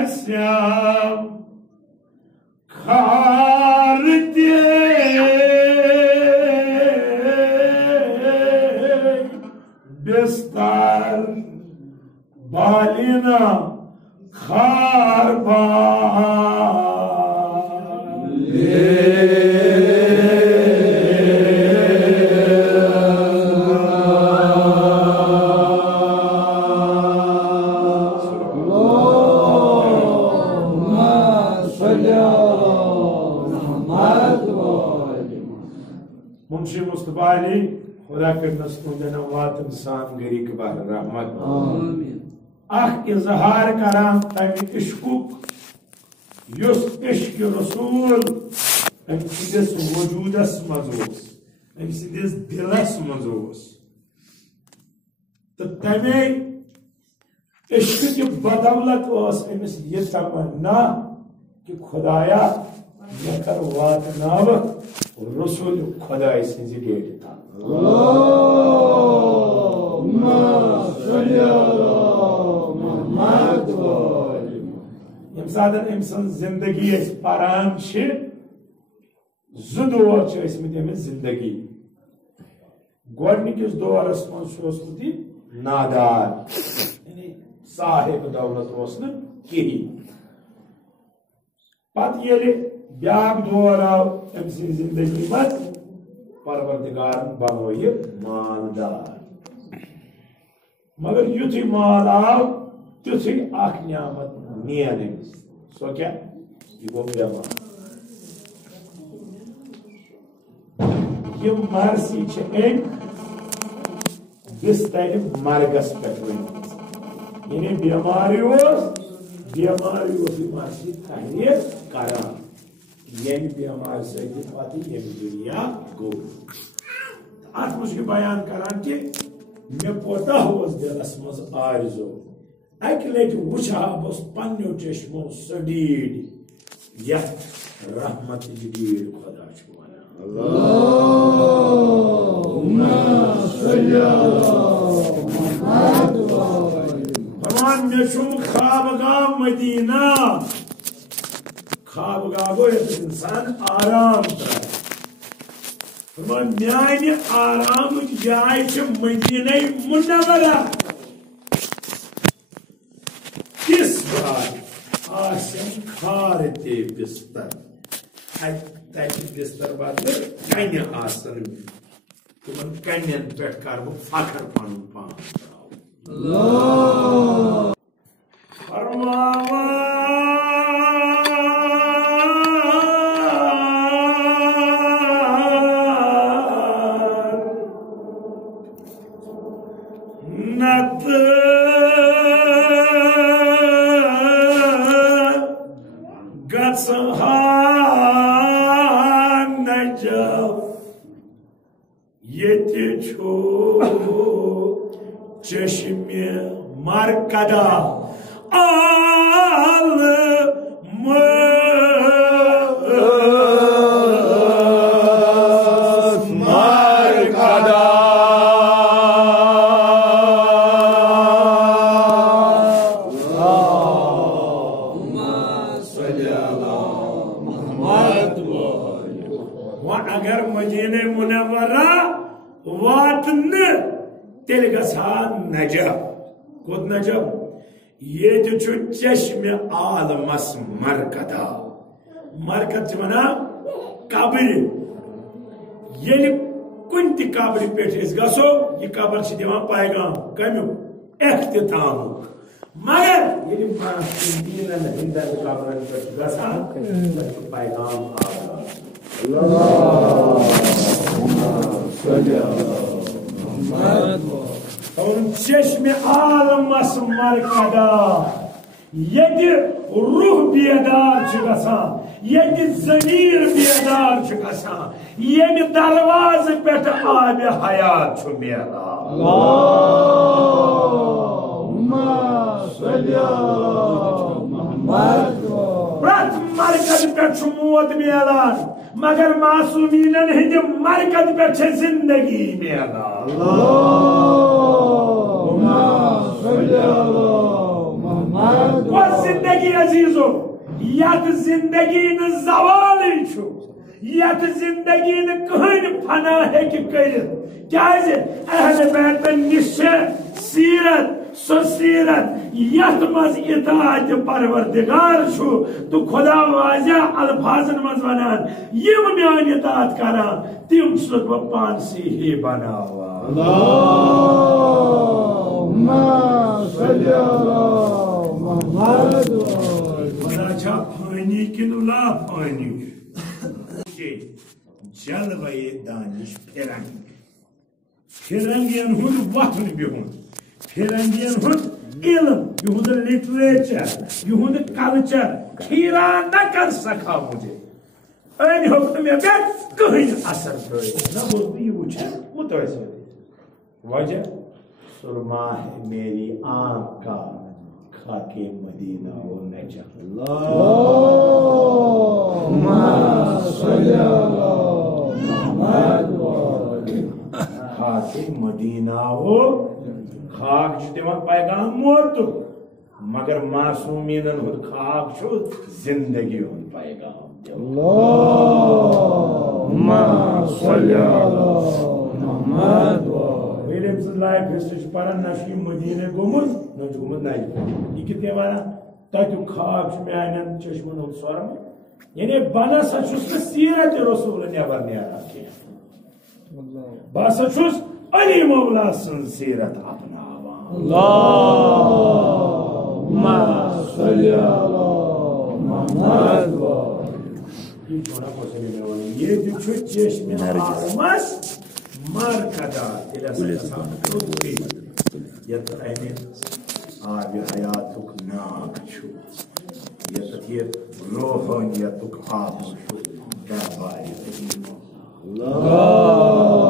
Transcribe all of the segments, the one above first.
आस्याम खारते बिस्तर बालिना खारबा मुंशी मुस्तफा अली खुदा के नस्ल वात इंसान गरीक बार रहमत आख इजहार करान तमि इश्कुक युस इश्क रसूल अमि सिदिस वजूदस मज अमि सिदिस दिलस मज तो तमे इश्क की बदौलत अमिस यह तमन्ना कि खुदाया मे कर वातनाव रसूल खुदाई सिंज डेट तक यम सात अम जिंदगी पारान जु दौर जिंदगी गोडनिकिस दौरस मज नादार साहिब दौलत कहीं पत ब्याक दौर आव अम जिंदगी मज परवरदिगार बनो यह मालदार मगर युथी माल आव तुथी अख नियामत नियन सो क्या यह गो बेमार यह मर्सी बिस्तर मरगस पे यानी बेमारी मर्सी तहरीर करान यम बेमार से दुनिया गो अत मुझ बयान करान कि मे कोता दिलस मज आरजो अक लट वुचा बस पन्नो चश्मो सडीड यथ रहमत जदीद खुदा फरमान मे खाबगा मदीना खाबगा गो इंसान आराम म्यान आराम जाय मदीना मुनव्वरा किस बार आसन खार ते बिस्तर बिस्तर बदल कन आसन तुम कन पे कर फखर पन पान नत गसहान नजब ये छो चश्मे मरकदा आल मरकदा अगर मदीना मुनव्वरा वातन तेल गसा नजब कोत नजब ये चश्मे आलमस मरकदा मरकद वना कब्र ये कुन ति कब्र पे गसो यह कब्र दिवान पैगाम कमु एख्तिताम मगर ये कब्र पे गसान पैगाम चश्मे आलमस मरकदा यदि रूह बेदार गसान यदि ज़मीर बेदार गसान यदि दरवाज पे आब हयात प्रत मरकज पे मौत मिलान मगर मासूमीन हंद मरकज पे जिंदगी मिलान यत जिंदगी न जवाल छु यत जिंदगी न कहन फना है कि कर क्या अहल बैत निश्चय सीरत सो सीरत यत मज इताअत परवरदिगार छु तो खुदा वाजा अल्फाजन मज वनान यम म्यान इताअत करान तिम सुख व पानसी ही बनावा अल्लाहुम्मा सल्ली अला मुहम्मद खुदा छा पानी किनुला पानी जलवे दानिश फिरंगियन हुन वतन बिहुन फिरंगियन हुन इल्म युहुद लिटरेचर युहुद कल्चर खीरा न कर सका मुझे अन हुक्म में कहीं असर न बोलती वुछा मुतवसर वजह सुरमा है मेरी आँख का खाके मदीना हो नचा अल्लाहुम्मा सल्ली अला मुहम्मद खाके मदीना हो खाक दिवान पैगाम मौत मगर मासूमीनन हुद खाक छु जिंदगी हुद पैगाम अल्लाहुम्मा सल्ली अला मुहम्मद लाइफ हिस्ट्री पढ़ा नशी मदीने गोमुत न गोमुत नाइ ये कितने वाला तक खाक म्यान चश्मन स्वरम यानी बना सचुस सीरत रसूल नेबर नेरा के बस सचुस अली मौला सन सीरत अपनावा अल्लाहुम्मा सल्ली अला मुहम्मद ये जोड़ा कोसे में ये जो चश्मे नारगिस मरकदा यत आब हयातुक नाक छु यत रोहनियतुक आब छु दरबारी अल्लाहुम्मा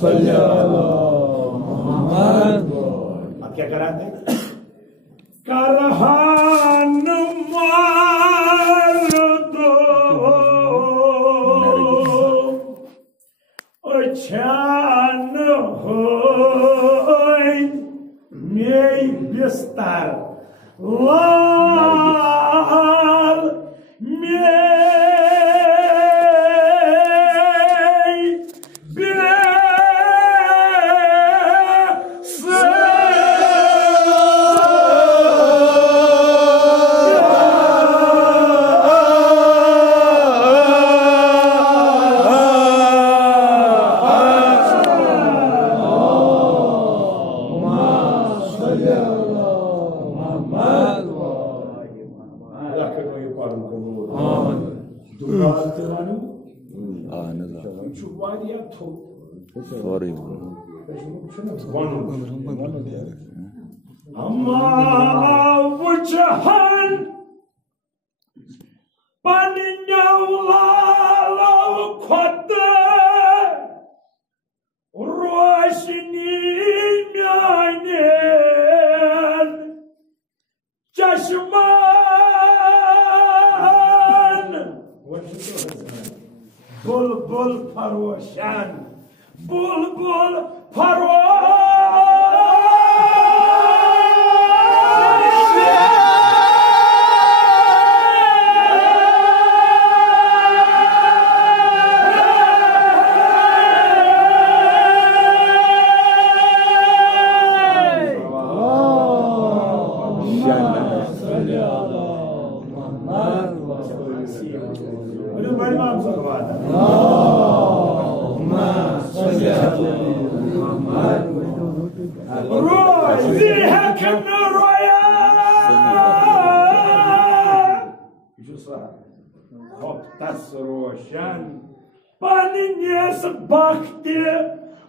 सल्ली अला मुहम्मद अब क्या कराते करहान मार दो छान होय मेई बिस्तर लाल May Sorry. Amma wujahan paninyawla khota roshni myanen chashman bulbul faroshan bulbul Tasroshan Panines Bhakti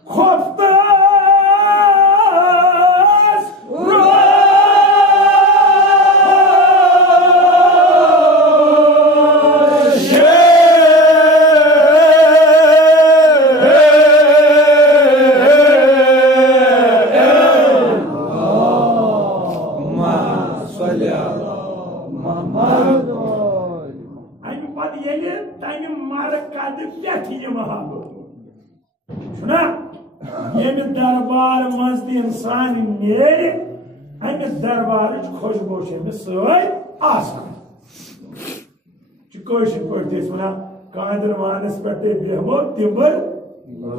Khoftas दरबार मज इंसान मेरे अमिस दरबार खुशबू अमिस आसान कशर पे वन कांदर वानस पे बेहमो तिम्बर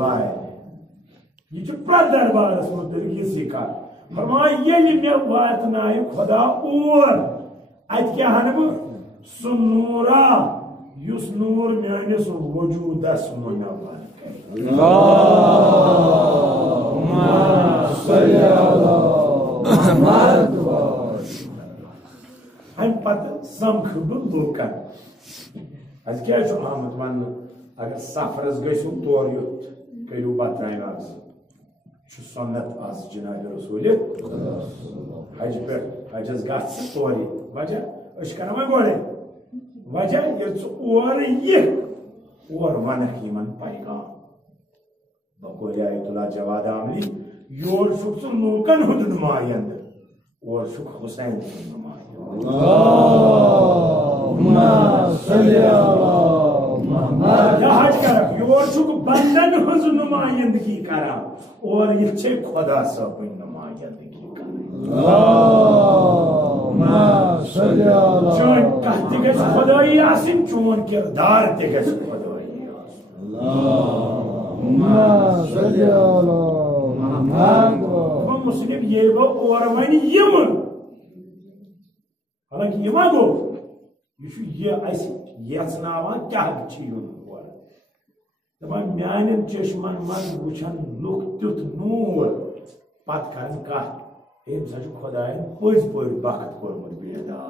लाए यह प्रेत दरबारस मुतल यी कत फरमाया ये मे वातनाय खुदा और अत क्या सह नूरा युस नूर मेनिस वजूदस मुनव्वर अम पत समख बह लूकन अज क्या आमत वन अगर सफरस गो तौर युत करू बतरान आज सन्नत आज जनाब रसूल हज पे हजस गौरी वजह कर गोड़े वजह ये और वनक यमन पैगाम बकोर आयतुल्लाह जवाद आमली योर शुक लूकन हुंद नुमाइंद और शुक हुसैन योर शुक बंदन हज नुमाइंदगी करा और ये खुदा सब नुमाइंदगी चोन कह खुदाई आसिन चोन किरदार खुदाई मुस्लिम ये गो और वन यम हालांकि यह गो यचनावान क्या दपान मान चश्मन मन वुचन लुक तुथ नूर पत कर कत अम सा खुदायन पज पे वक्त कोर्मुत बेदार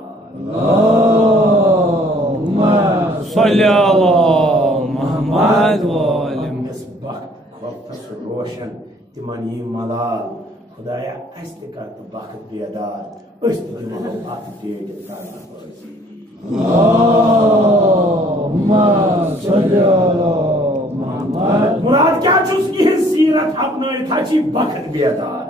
रोशन तिमन यी मलाल खुदाया अस कर वक्त बेदार मुराद क्या यह सीरत अपना वक्त बेदार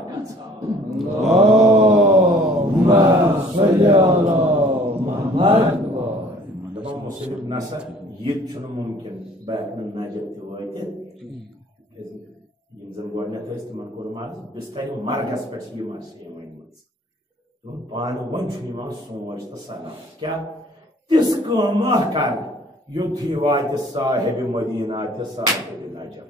मुसलिम नसा ये मुमकिन बह नजर तन गोडनथ तिमन कोर बिस्तर मर्गस पे मरसिया वन पान वन सोच तो सलाह क्या तिस कर युथ वात साहिब मदीना तो साहिब नजफ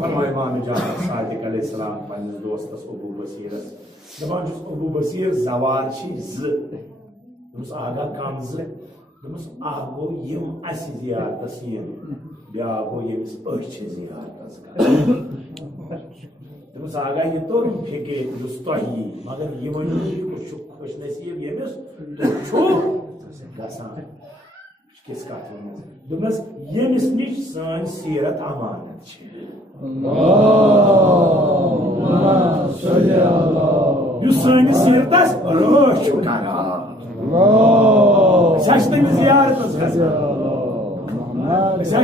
फरमाया इमाम जाफर सादिक अलैहिस्सलाम पन्निस दोस्तस अबू बसीरस दपान अबू बसीर जवार दोस आगा कम दोस गो यम अस जियारतस यम ब्या गो यमिस जियारतस दोस आगा यह तोर फिक्र तुही मगर यह वन खुश नसीब यमिस गसान किस कत दोपस यमिस निश सान सीरत अमानत सान सीरतस रोश कर तमिस जियारतस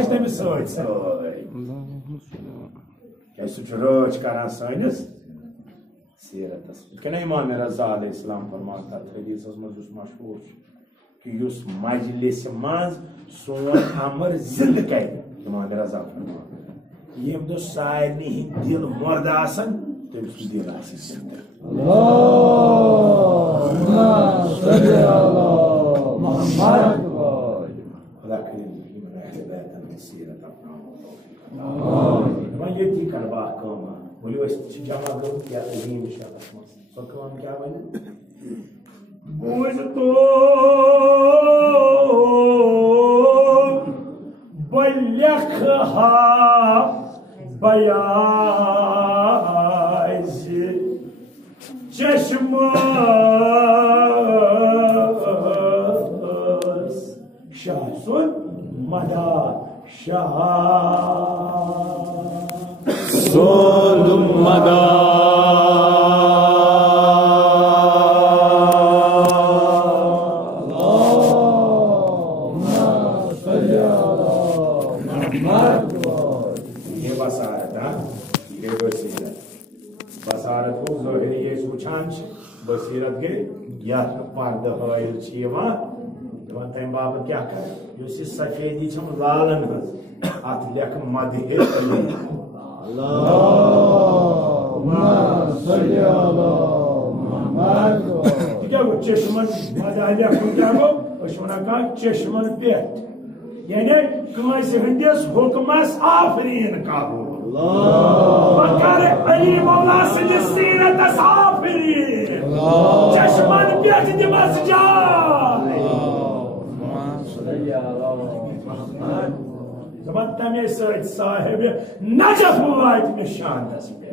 तमिस रोच कर सानिस सीरतस क्या इमाम रज़ा अलैहिस्सलाम फरमाता हदीस मज मशहूर कि युस मजलिस मज सोन अमर जिंद कर इमाम रज़ा फरमाता यम दो सारनी दिल मुर्द आसन तमिस दिल आसन जिंदा खुदा करीम सीरत अपना ये करवा कम बोलो जमा करो क्या अजीम शख्स सो कम क्या बने बुझ तो बल्यख हा बयाज चश्मा शाह सुन मदा शाह सोल मदा ये बसारत ये बसारत को ज़ाहिरी ये वुचान बसीरत गई या पर्द हयल तम बाबत क्या कर सफेदी लालन अत लेख मदह Allahumma salli ala Muhammad. क्या वो चश्मन मदालिया को क्या वो उस्माना का चश्मन पे यानी कमाई हंदिस हुकमस आफरीन काबू बकर अली मौला से सीरत आफरीन चश्मन पे दिमस जा जमान तमे साहिब नजफ वात में शान दस पे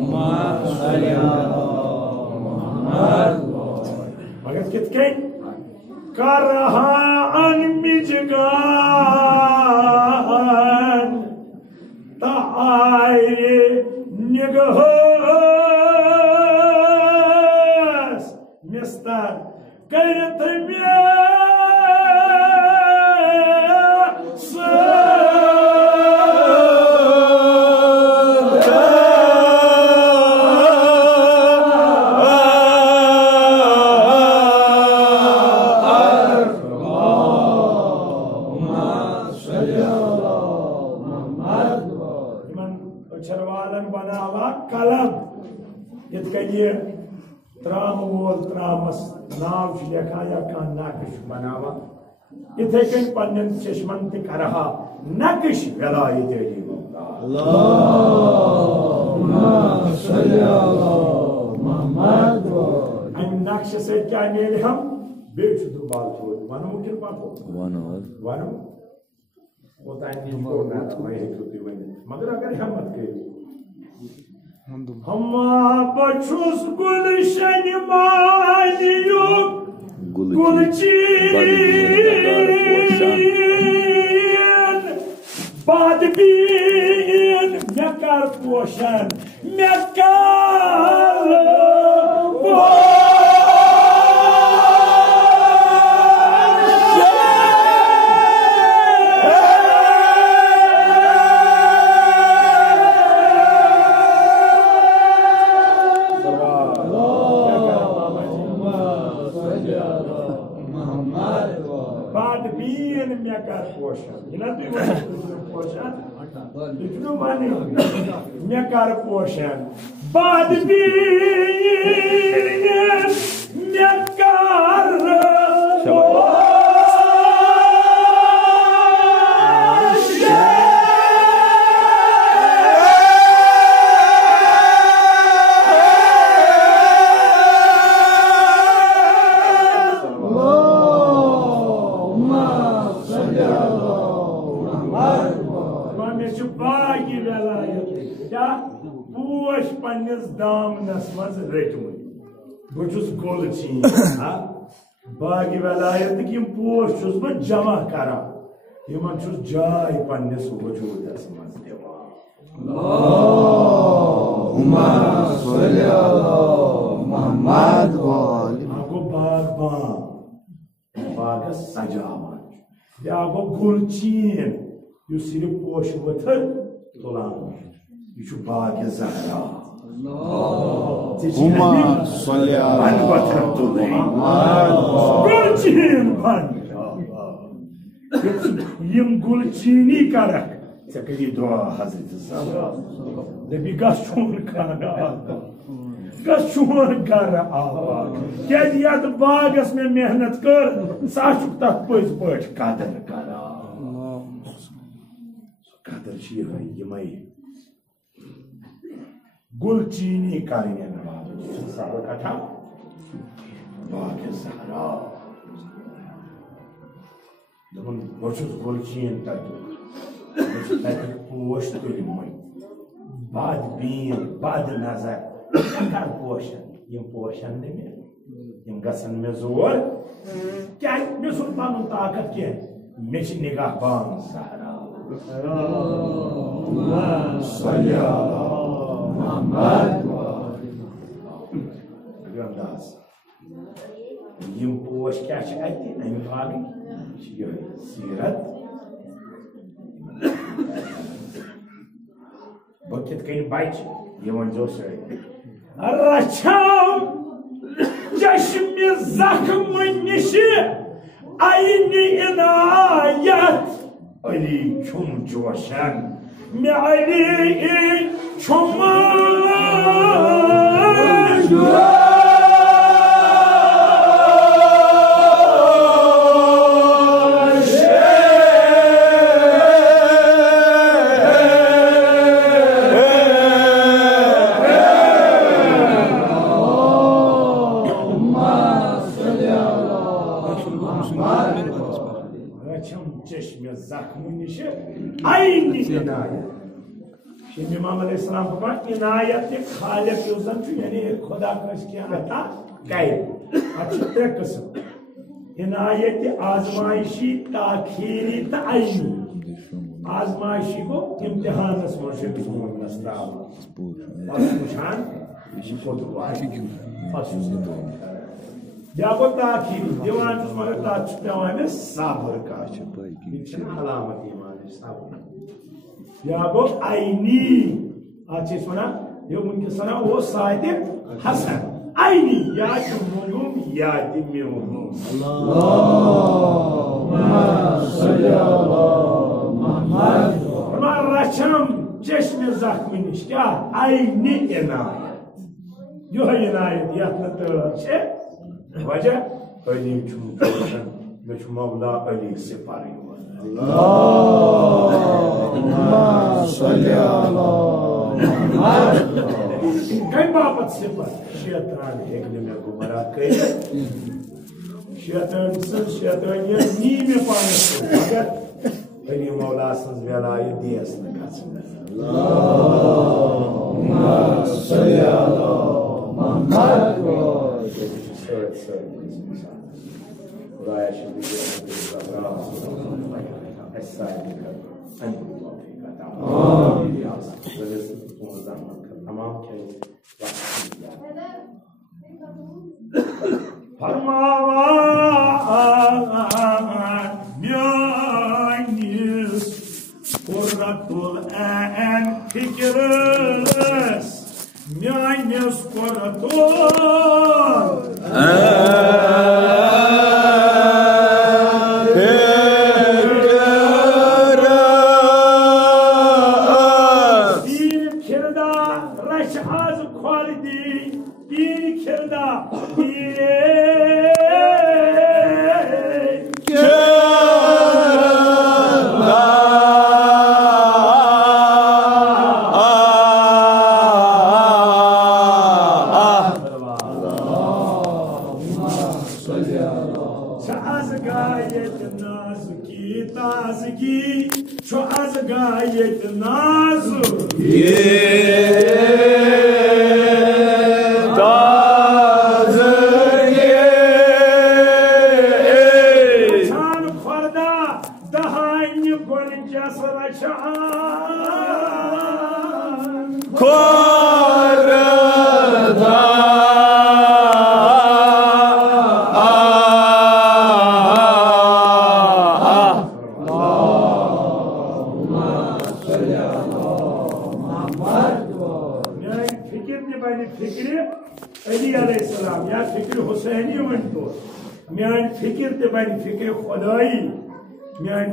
Allahumma salli ala Muhammad. मगर कितके करहा अनमिजगान ताए निगहस मिस्तर करत में त्राम वोल त्रामस नाव लेखा या नक्श बनावा इथे कन पन्न चश्मन करहा नक्श Wilayat Ali Allahumma salli ala Muhammad. अम नक्श से क्या मेल हम बेच दो बात हो वनो के पापो वनो होता है नहीं को ना मैं होती वने मगर अगर हिम्मत करी हम बचुस गुलशन मानियो गुलचीन बाद बीन मकर पोशन मकर Mekar potion, bad bean, mekar दामनस मज रटमुत बहुस गोलचीन बागी वलायत यम पोश बह जमा करा यमन जाय पन्निस वजूदस मज Allahumma salli ala Muhammad. गो बागबान बागस सजावन या गो गुलचीन यु सिर्फ पोश वथर तुलान यह बाग Zahra Allahumma salli ala Muhammad. Gulchin ban. Yim gulchini karak. Sakali dua Hazrat Zahra. Debi gashun kara. Gashun kara Allah. Kya diyat bagas mein mehnat kar. Saashuk tak pois pois kadar kara. Kadar shir yimai. गुलचीनी कारिने सारा कथा बाग ज़हरा दबन बचुस गुलचीन तक पोश तुलमय बाद been बाद नजर कर पोशन यम पोशन ने यम गसन में जोर क्या मे सुन पानु ताकत के मे छ निगाह बान Zahra Allahumma salli ala Muhammad. Grandas. Yim posh क्या अति अमि बाग सीरत बकित कहीं बाइच ये मंजो से रचाम जश्म जख्म निश आईनी इनायत Ali çum coşan me Ali çum Zakmun işi aynı inayet. Şimdi İmam Aleyhisselam baba inayeti halef yoldan yani Khuda kaşki ata gayb. Açık tek kısım. İnayeti azmayişi takhiri ta'ayni. Azmayişi ko imtihan asmaşı bizim nasıl? Fasuşan fotoğraf. Fasuşan. Ya bu takhiri divan tuzmara taçıp devam et sabır kaç. Bütün alamet imanı sabır. Ya bu ayni açı sonra diyor mümkün sana o sahip Hasan ayni ya cumhum ya dimyum Allahumma salli ala Muhammed Raçam çeşme zakmin işte ayni inayet. Yok inayet yatlatıyor şey. Vacah öyle çumuşan ve çumavla öyle separıyor. Allahumma salli ala Muhammed. Kay bapat separ şeytan ekleme gumara kay. Şeytan ya nime panası. Agar beni Mevlasız velayı diyesine kaçın. Allahumma salli ala Muhammed. Söyle. Buraya şimdi tamam parmağın yayınız kurratul en fikiriz yayınız kurratul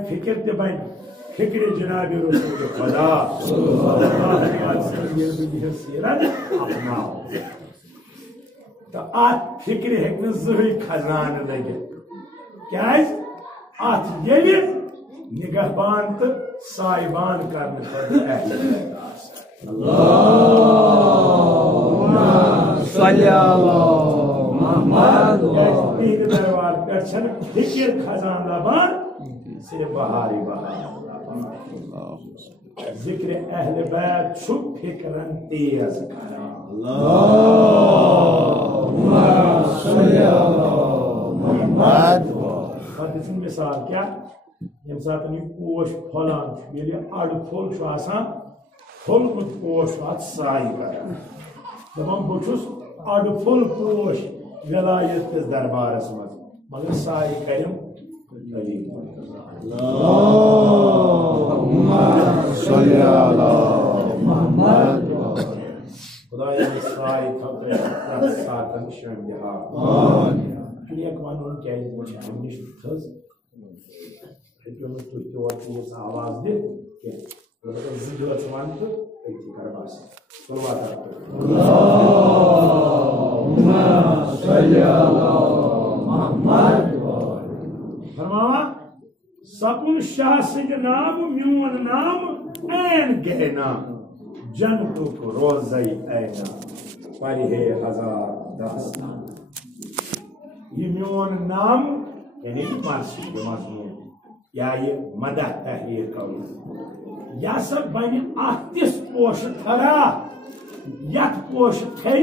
fikir de ben fikri Cenab-ı Resulü Khuda sallallahu aleyhi ve sellem sirat apna to at fikri hekne zıhı kazanı lege kaz at yeli nigahban to sahiban karne pade Allahumma salli ala Muhammed bir dervar gerçek fikir kazanla var se bahari zikr ehl-i bayt çok fikran tez kara Allahumma salli ala Muhammed. Hadisin misal kya yem zaten poş falan böyle ardı pol şu asan pol mut poş at sahibi tamam boçuz ardı pol poş velayet kız derbarısmaz mağır sahibi kayım Allahumma salli ala Muhammed. Khudaya sahibi tabi saatin şimdi ha Dünya kanunu geldi bu çıkmış kız गमस तु इस आवाज दे के ज़िंदगी one तो एक कर बस सल्लल्लाहु अलैहि फरमावा सकुन शाह सिंह नाम म्यून नाम ऐन गहना जन्नतु को रोज़ई ऐना पढ़े हजार दास्तान ये म्यून नाम यानी मार्सी मजमून या ये मदह तहरीर करो या सब बने आतिस पोश थरा यत पोश थे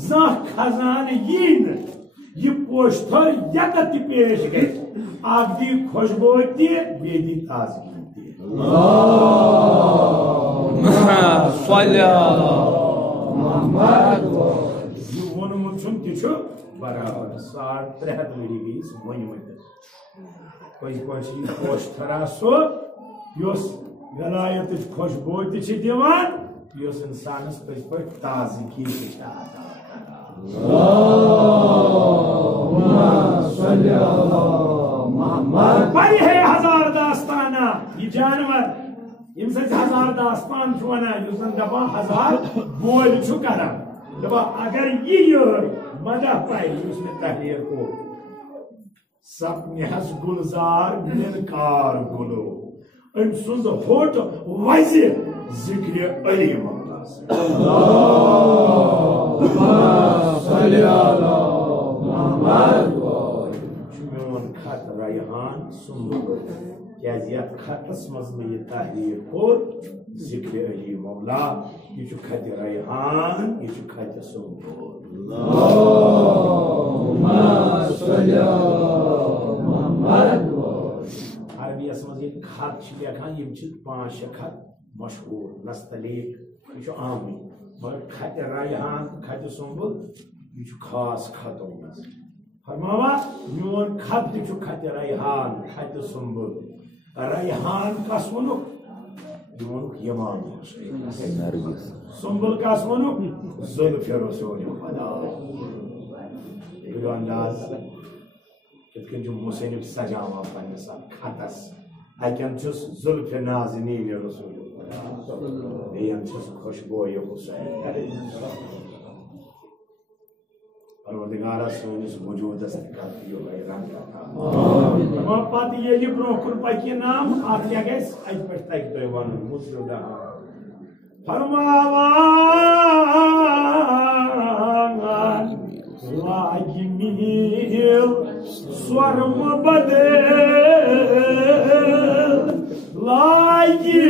जा खजान यीन ये पोश थर यत पेश गए आप दी खुशबू दी बेदी ताजगी दी ये वोनमुत छुन बराबर 3.5 वरी गई वन कोई पोश थरा सो योस गलायत खुशबू दिवान योस इंसानस पे ताजगी बड़ी है हजार दास्ताना ये जानवर इम से हजार दास्तान wana युसन दबा हजार बोल छु करम दबा अगर ये मदा पाई उसने तहरीर को सपने हस गुलजार निनकार गुलो इन सुंद होट वाइजे जिक्र अली मौला चुमोन खत रैहान सुंबुल क्या जियात खतस मज में ये तहरीर को जिक्र अली मौला ये जो खत रैहान ये जो खत सुंबुल अरबी मज खत लेखान 5-6 खत मशहूर नस्तलीक यह आम मगर खत रैहान खत सुंबुल यह खास खतों मज फरमावा मोन खत खत रैहान खत सुंबुल रैहान कस वनुक यमान नरगिस सुंबुल कस वनुक जुल्फ़े रसूल खुदा अंदाज कितकन जो मुसन्निफ सजावा पन्नस खतस अकन जुल्फ़े नाज़नीन रसूल खुदा बेयन खुशबू हुसैन परवरदिगार सोनिस वजूदस काफियो हैरान करता और पत ये ब्रोकुल पकी नाम आत क्या गैस आज पर तक तो वन मुसलदा फरमावा लागी मिल स्वरम बदल लागी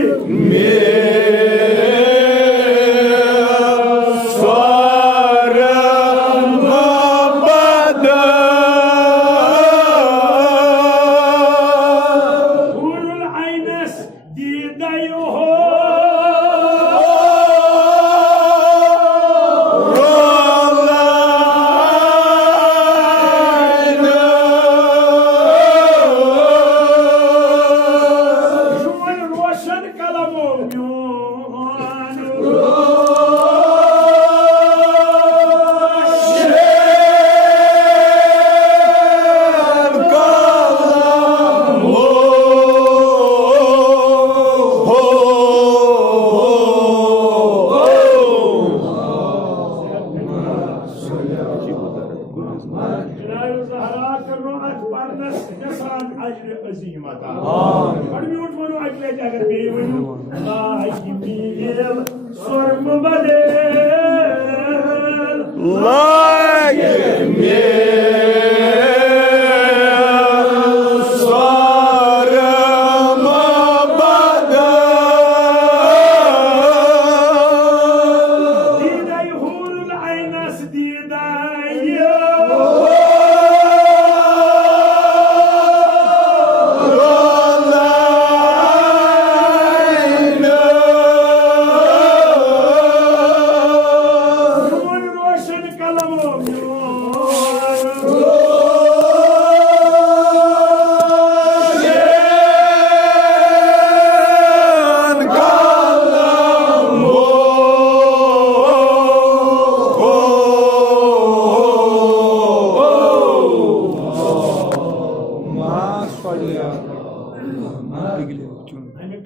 अमे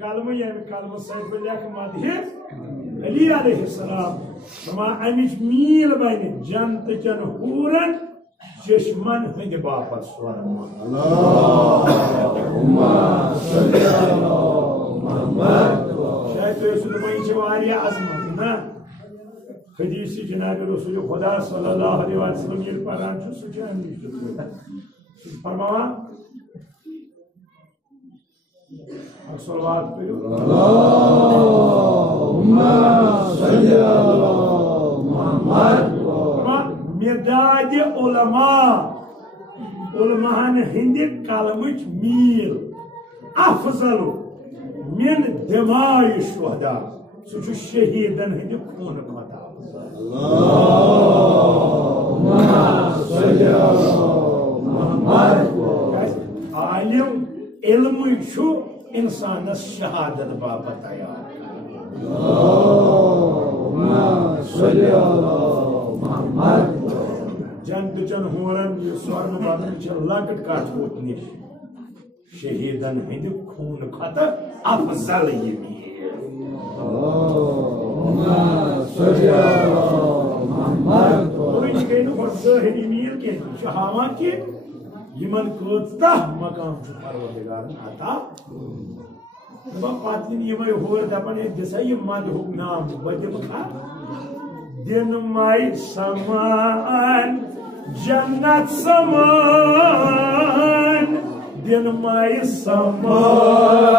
कलम सत लेख मदह अली अलैहिस्सलाम फरमा अमिच मील बन जन्नत चन हूरन चश्मन हंद बापत स्वर्ण शायद तो अजमत ना हदीस जनाब रसूल खुदा सल्लल्लाहु अलैहि वसल्लम ये परान फरमावा सल्लल्लाहु मिदाद उलमाहन हिंद कलमच मील अफजल मिन दिमाय शुहदा सह शहीदन हिंद खून खता आलिम इल्म इंसानस शहादत बाबत तैयार जन्नत चन हूरन स्वर्ण बदन लकट कट वोत निश शहीदन हिंद खून खत अफजल ये मील के हावा कि यमन कता मकाम परवरदिगार अता पत्नी यमे होर दपन दिसा ये मदहुक नाम बदिम खा दिन माई समान जन्नत समान दिन माई समान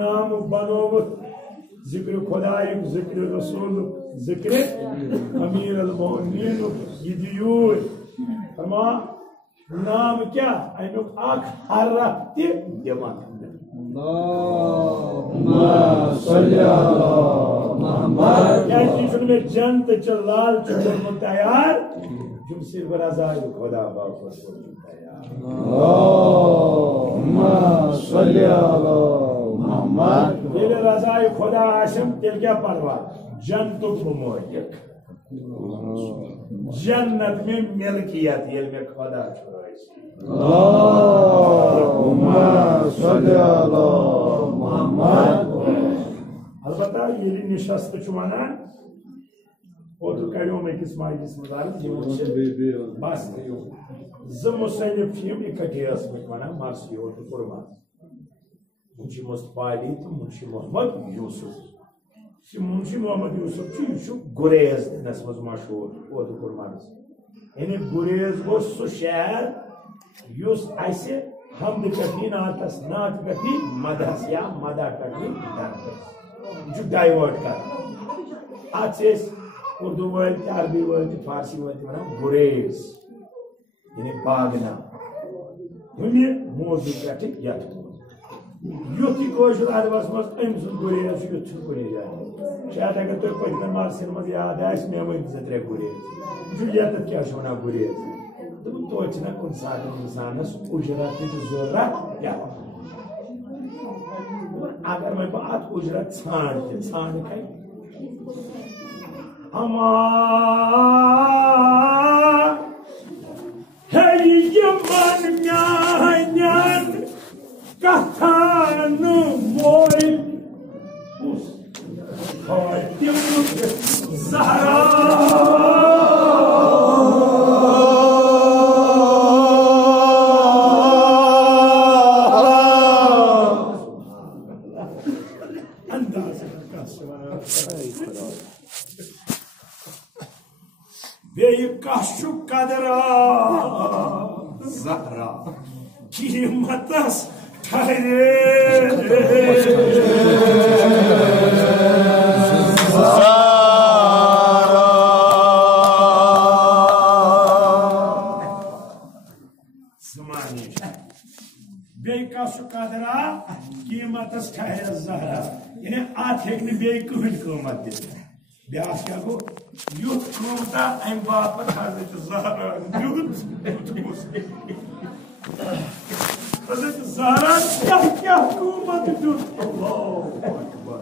नाम बनोव जिक्र खुदायुक जिक्र रसूल जिक्र अमीर अल मोमिनीन ये दियूर फरमा नाम क्या अमुक अख हरफ ते दिवन क्या चीज में जन्नत च लाल चुन तैयार जुम से रज़ा खुदा बाप तैयार ये रज़ा खुदा आशम तेल क्या परवा जन्नत मुमोयक जन्नत में मिल्कियत ये में खुदा अलबत्ता ये निशस्त चुमाना और तो करियो में किस माइलिस मदार बस ज़ मुसन्निफ फिल्म इकट्ठेस में माना मार्सी और तो कुर्बान मुंशी मुस्तफाली तो मुंशी मोहम्मद यूसुफ मुंशी मोहम्मद यूसुफ चु गुरेज नस्मज मशहूर और तो कुर्बान यानी गुरेज वो सु शहर युस ऐसे हमद कटी नातस नात कटी मदहस या मदा कटी दरस जो डाइवर्ट कर आज से उर्दू वर्ड अरबी वर्ड फारसी वर्ड वना गुरेज यानी बागना हुने मौजू कटी यत युति कोशुर अदवस मज अम सुन गुरेज युत गुरेज शायद अगर तो पहले मार्सिन मज याद आस मे वन जत्रे गुरेज जो यत क्या शोना गुरेज तो ना कुन साथ इंसानस उजरत जरूरत क्या अगर मैं बात उजरत छान कई यमन न्यान कथान मोय Zahra Beyi kaşuk kadera Zahra Kimatas kayre Şu kadra kıymetas kayre Zahra yani at hekni beyi kıhın kıymet dedi. Beğaz ya bu yut kılda en bapat Hazreti Zahra yut Hazreti Zahra kah kıymet yut Allahu Akbar.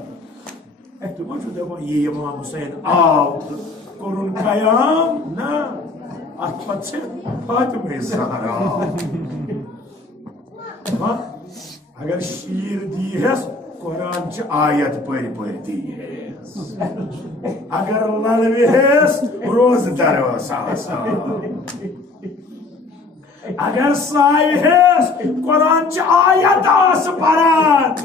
Tu mucho de bom ye İmam Hüseyin aldı korun kayam na atpatse Fatıma Zahra. Ama agar şiir diyiz Kur'an'cı ayet pari diyiz. Agar lalviyiz roz daro sağ. Agar sahibiz Kur'an'cı ayet ası paran.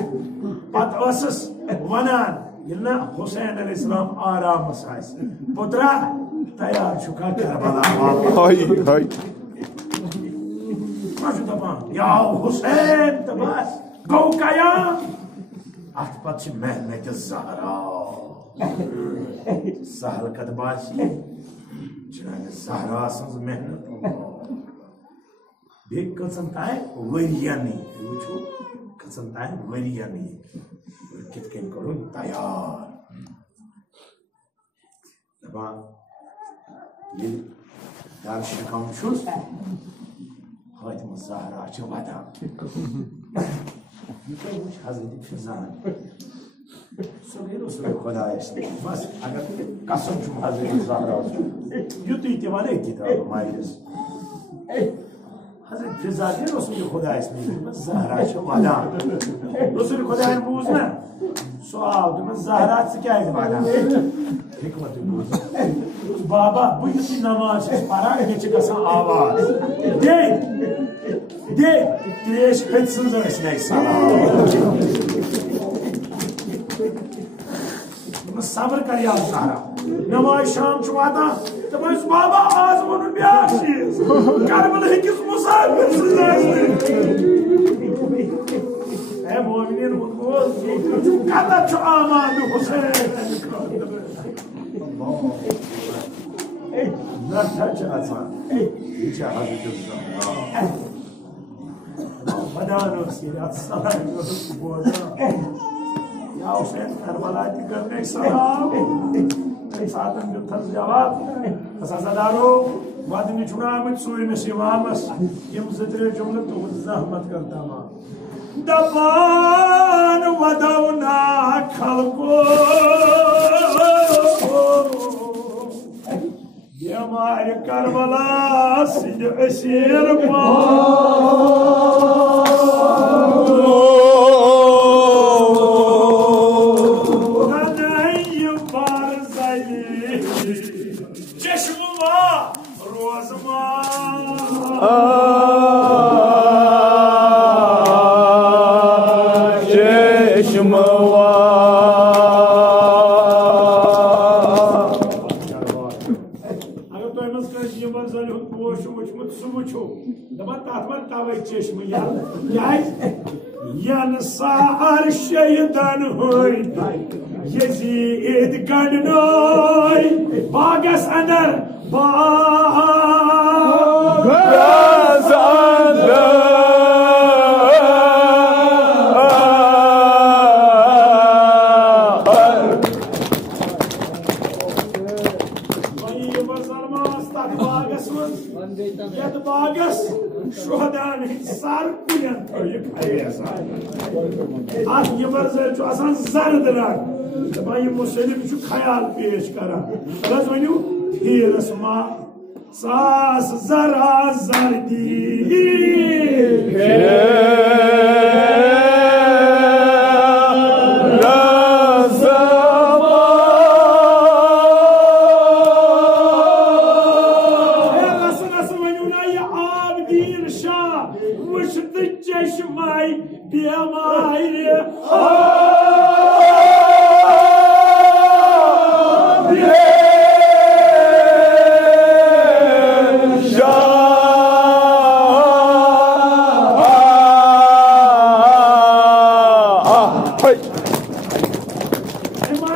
Pat asız vanan yılına Hüseyin Aleyhisselam aramı sayız. Putra tayar şuka Kerbala. Hay. Maşu taban ya Hüseyin tabas Gokaya Atpatçı Mehmet Zahra Sahıl kadbaşı Çınarı Zahra'sınız Mehmet Bir kısımtay variyani Uçu kısımtay variyani Kitken korun tayar Taban Yıl Darşı kamşuz Fatıma Zahra çabada Yıkamış Hazreti Fizan Soruyor Kudaya işte Bas agar kasımcım Hazreti Zahra Yutu ihtimali etti abi majlis Hazreti Fizan diye Resulü Kudaya ismi Zahra çabada Resulü Kudaya'nın buğzuna Sual Zahra sıkaydı bana Hikmeti buğzuna Baba bu yutu namaz para geçik asan avaz Değil Direş kıtsız öresine salam Sabır kar ya Zahra Namaz Şam çuvada Tabas baba ağzımın bir aşıyız Karmalı hikiz musafirsiz momineen mutlu Kadar çok amadı Hüseyin Nargis Hasan Hiç Hazreti Zahra Madano sirat saray boda Ya Hüseyin Kerbala'yı görmek salam Saatin bir tarz cevap Kasazadaro Vadini çunamit suyu nesivamas Yem zedre cümle tu zahmet kardama Daban vadavna kalko Yamar Karbala sidi esir Kanayım var zayli Çeşmuma rozma Yansar şeyden hoy Yezid kannoy Bagas anar Bagas anar Bayı bazarma astak bagas mı Yad bagas Şuhadan sarpıyan toyuk hayasa At yımarza şu asan zardılar Bayı muselim şu khayal peş kara Baz oyunu Hirasma Sas zara zardi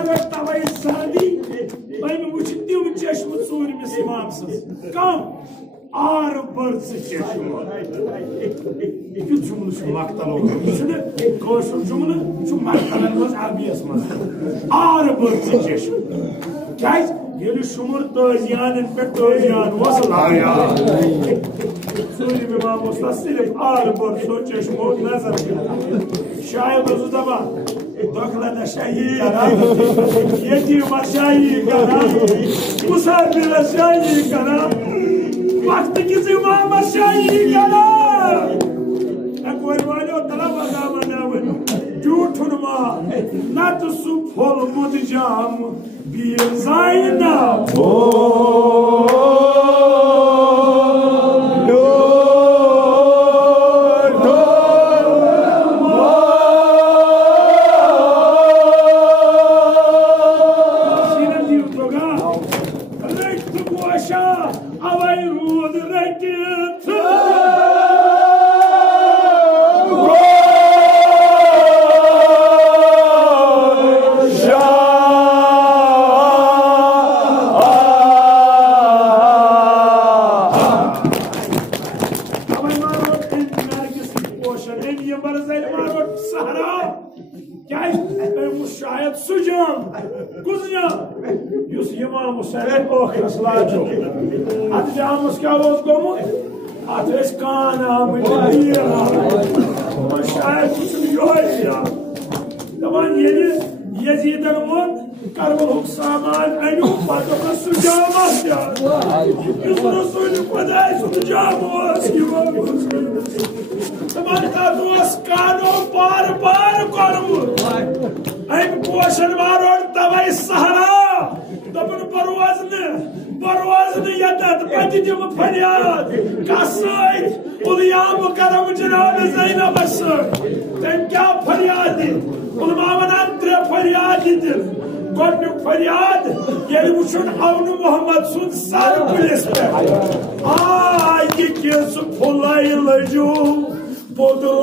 तवई सर्दी वुच तम चश्म ूरमिस इमाम कम are बर्स चश्म जुमल मख्तल जुमल मख्तलन मज अरबियस मज are बर्स चश्म क्या शुमर तजियान पे तजियान सूर्य इमाम सिर्फ are बर्सो चश्मो नजर शायद दबा दखला शाही करा यतीम शाही करा मुसाफिर शाही करा वक्त किस इमाम शाही करा अकबर वालो तलब बना झूठन मां न तो सुफल मुदजाम बीर जाइना हो अत जामस क्या गोमुत अत कान शायद दपान यजीदन वोन करबल सामान अनु पत जामस रसूल खुदा जाम दपान कानो बार बार कर्मुत अम पोषण मारो तवे सहरा दपन परवाज यदत पति दिम फरियाद कसई उलियाम करम जनाब ज़ैनब तम क्या फरियाद दी उलमा वनान त्रे फरियाद दिन गोडनु फरियाद ये वुचुन अवन मोहम्मद सुन सर पुलिस पे ये केस फुलाई लजू पोदो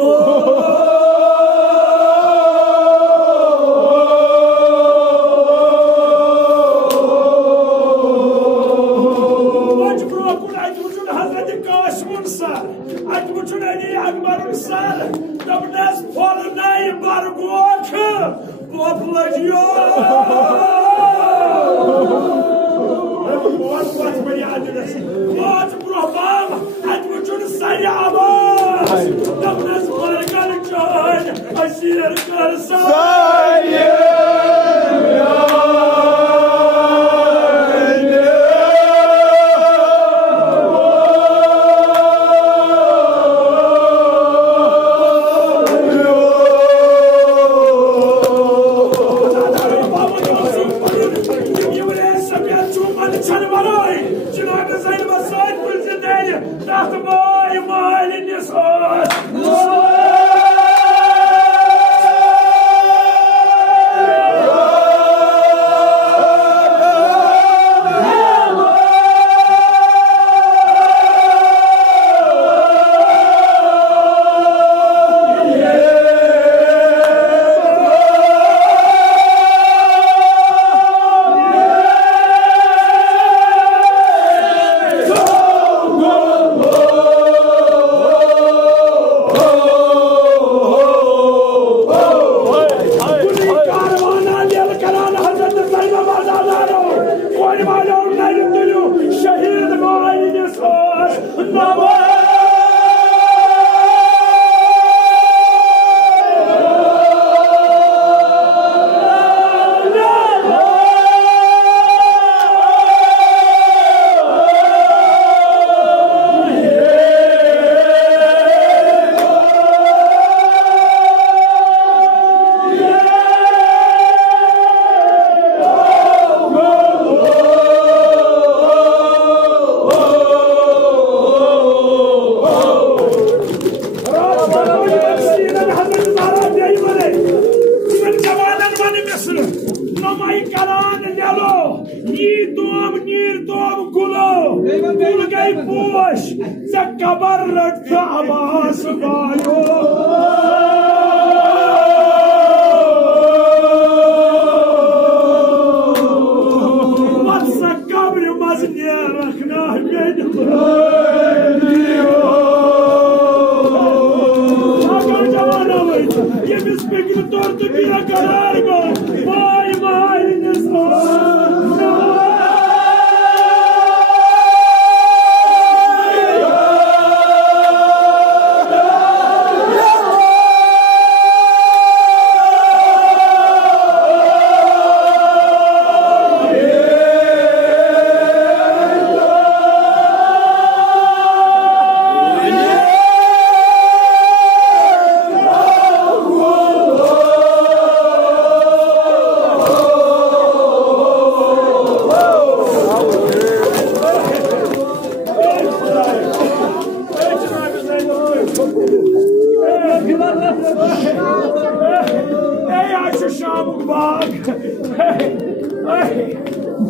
शाम बाग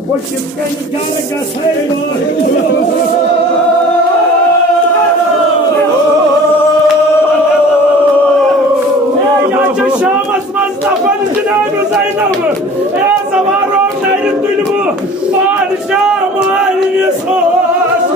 वो किसके निकाल का सही शामस मस्तफन जनाब ज़ैनब या सवारो नहीं तुलबो बादशाह मालिक सोस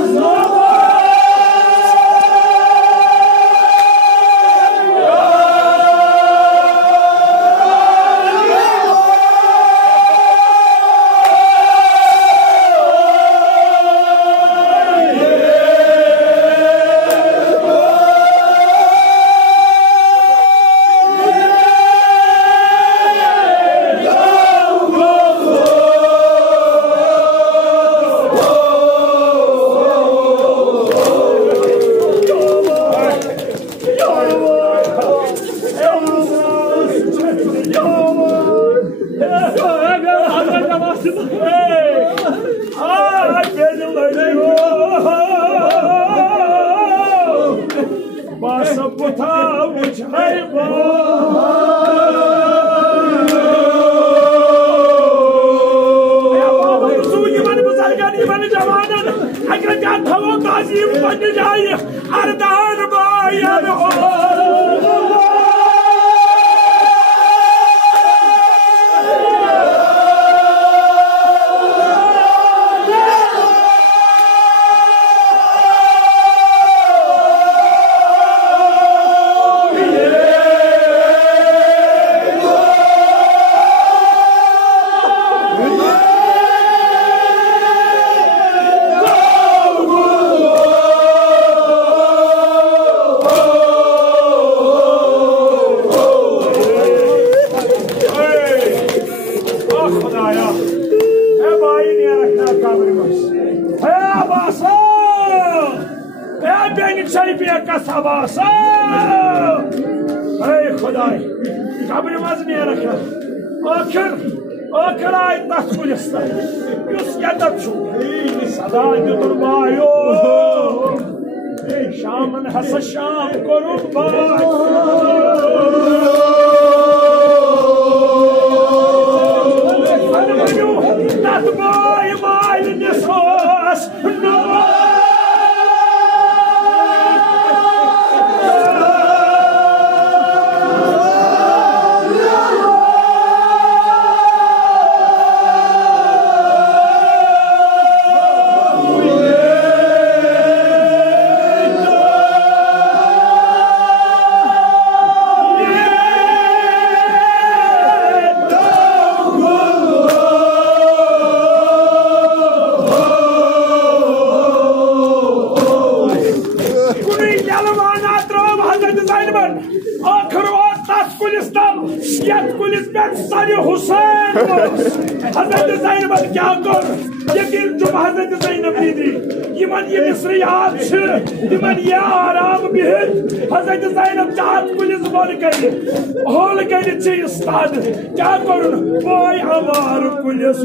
क्या करूं बोय हमार police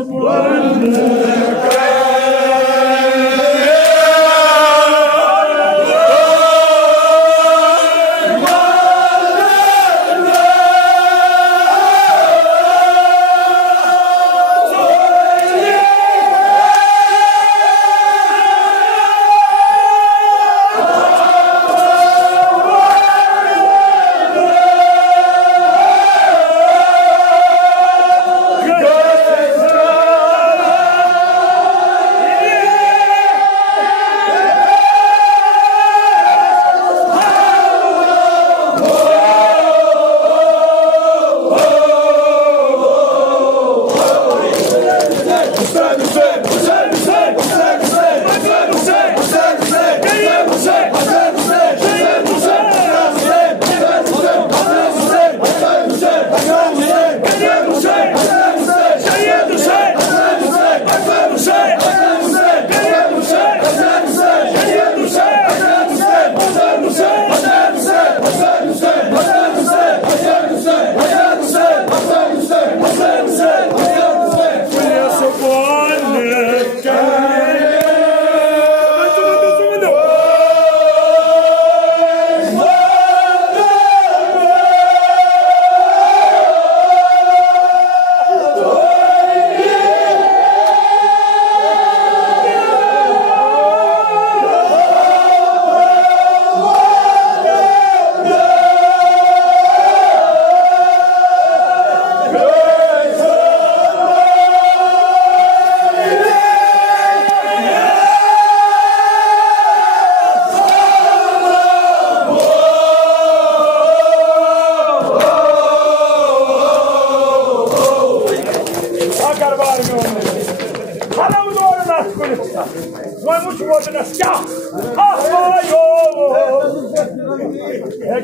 Why much more than a scout?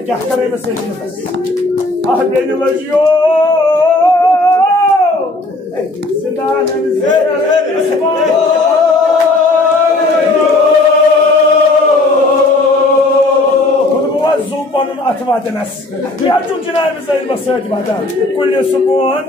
क्या करे मैं सही ah beni lajiyo sidan Zupanın atmadınız. Ya cümcüler bize ilmasa atmadı. Kulye subun.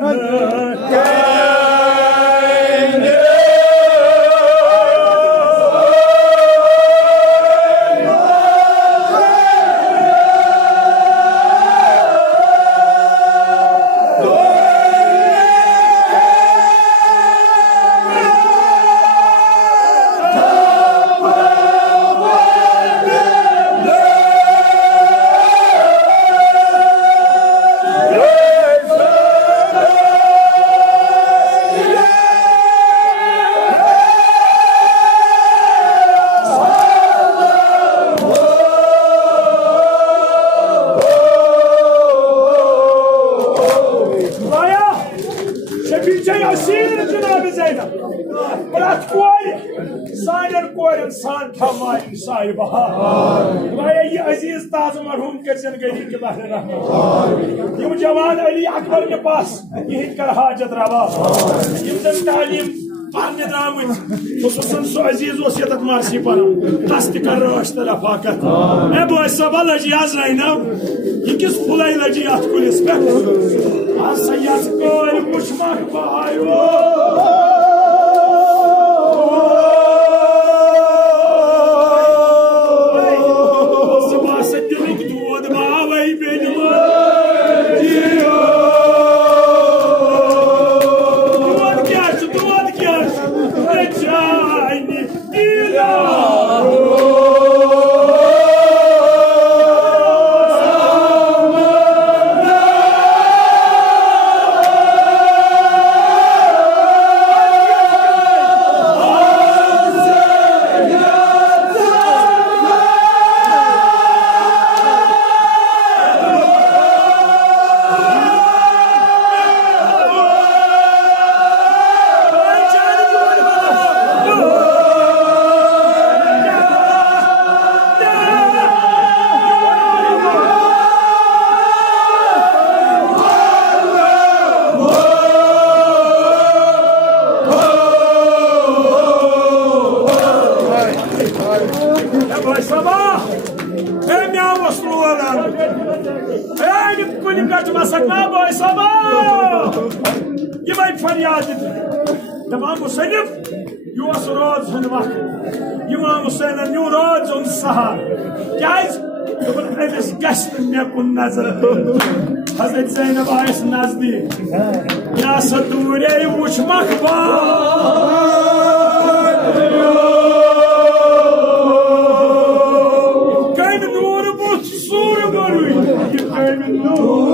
अजीज ताज मरहूम करसन गरी के बाहर यम जवान अली अकबर के पास यह कर हाजत रवा यम जन तालीम पाने द्रामत खुसूसन सो अजीज ओस यत मारसी पर हस्त कर रश रफाकत ए बॉय सबल अजियाज रहना ये किस फुलाई लजी अत कुलिस पे आ सयास कोई मुशमक बहायो Hazret Zeynep Ayes Nazdi Ya Saturiye uçmak var Kaydı nuru bu suru görüyor Kaydı nuru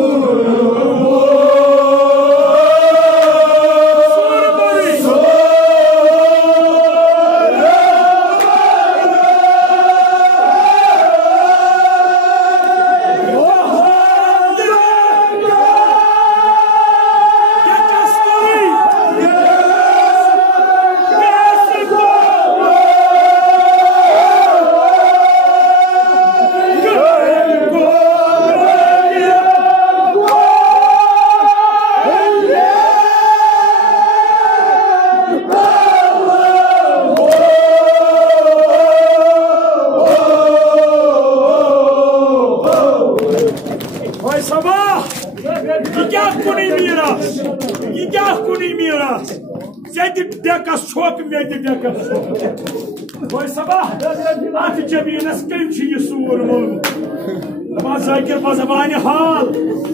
Zakir Tasaduq हाल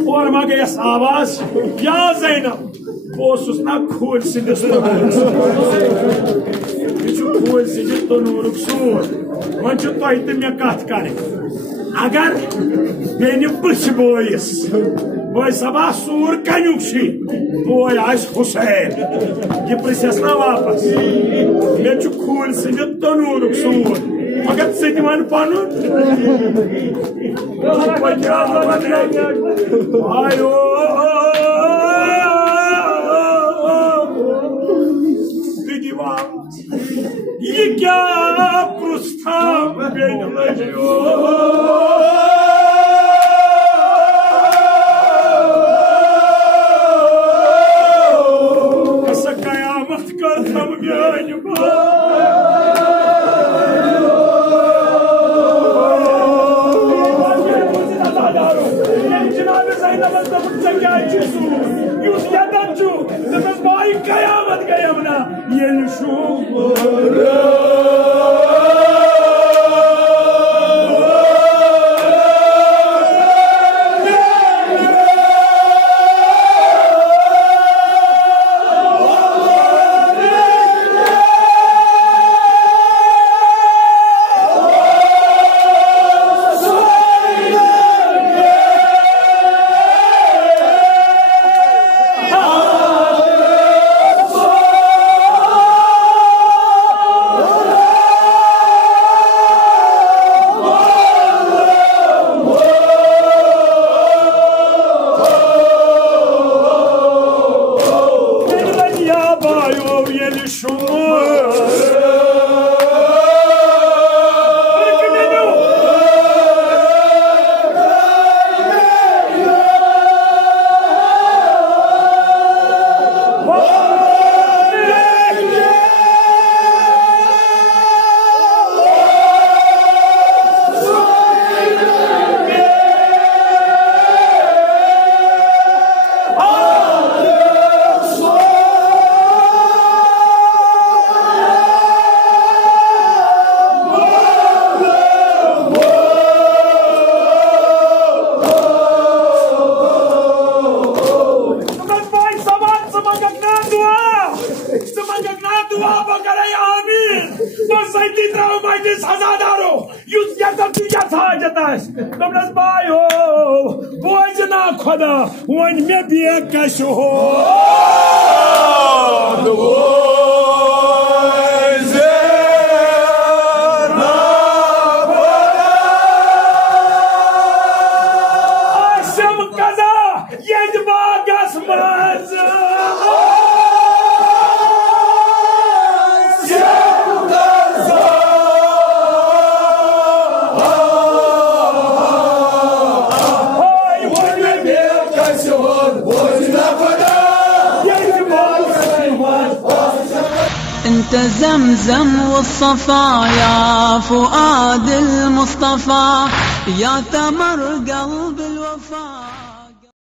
और मा गयस आवाज या ज़ैनब ओसुस ना खोल सिंदिस खोल सिंदिस तनूरुक सूर वन तह तो मे कत कर अगर बेनि बच बोयस बोय सबा सूर कनुक बोय आज हुसैन ये प्रिस ना वापस मे खोल सिंदिस तनूरुक सूर मगर वन पन आयो ये क्या प्रस्थान बेन लजो कस कयामत कर थम म्यान कयामत गयमना ये खुदा वन में भी कश हो आशम कजा ये बागस मज انت زمزم والصفا يا فؤاد المصطفى يا ثمر قلبي